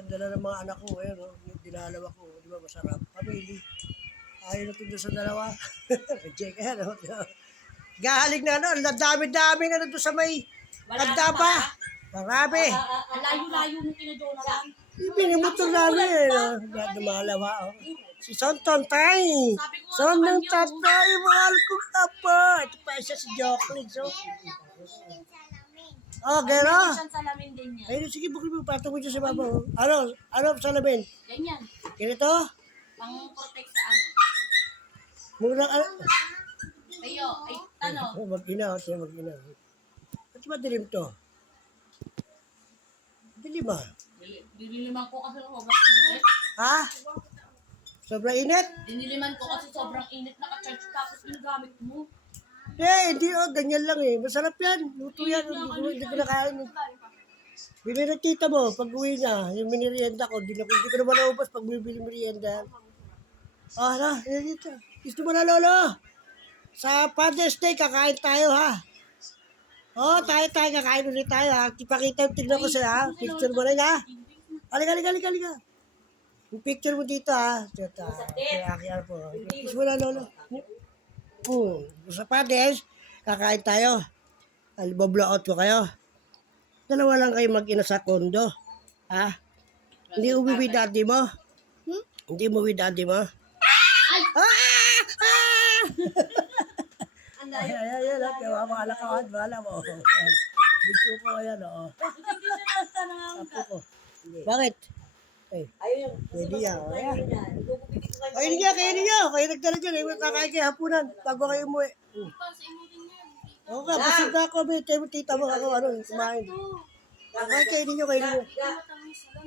Ang dala ng mga anak ko, ayun, oh, yung dinalaw ako, di ba, masarap. Pamili. Ayaw na tundo sa dalawa. Reject ka, no? Gahalig na, ano, ang dami-dami nga doon sa may Wala kanta na ba? pa. Marami. Ang layo-layo mo kinadoon na Ibinimotor namin, eh, no? Na dumalawa, oh. Si Sonton Tay. Ko Sonton Tatay, mahal kong apo. Ito pa isa si Joclyn, so. Oh, gano'n. Isang salamin din niya. Ayun, sige, bukli mo, patong mo dyan sa baba. oh. Ano, ano sa lamin? Ganyan. Ganito? Pang protect sa ano. Mura, ano? Ayo, ay, ano? Oh, mag-ina, oh, siya mag-ina. Ba't ba dilim to? Dilim ah. Diniliman ko kasi sobrang init. Ha? Sobrang init? Diniliman ko kasi sobrang init naka-charge tapos ginagamit mo. Eh, hindi oh, ganyan lang eh. Masarap yan. Luto yan. Hindi ko, nakain. eh. Bili ng tita mo, pag uwi niya, yung minirienda ko, hindi, na, hindi ko naman naubos pag bibili merienda. Ah, na, yan dito. Gusto mo na, Lolo? Sa Father's Day, kakain tayo, ha? Oh, tayo, tayo, kakain ulit tayo, ha? Ipakita yung tignan ko sa'yo, ha? Picture mo rin, ha? Halika, halika, halika, halika. Yung picture mo dito, ha? Dito, ha? Kaya, kaya po. Kiss mo na, Lolo. Hmm. Sa Father's, kakain tayo. Aliboblo out ko kayo. Dalawa lang kayo mag-ina sa kondo. Ha? Hindi umuwi daddy mo? Hmm? Hindi umuwi daddy mo? Ay! Ah! Ah! ay, ay, ay, ay, kaya mga alakawan, bahala mo. Gusto ko, ayan, oo. Ko. Bakit? Ay, Ayun, pwede yan. oh, Ayan. yan. Igugupit ko kayo. Niya, niya. Kayo nagdala dyan. Ay, kakain kayo hapunan. Bago kayo umuwi. Hmm. Oo ka, busog na ako. May tita mo ako, ano, kumain. Kakain niyo. Ga, ga, ga,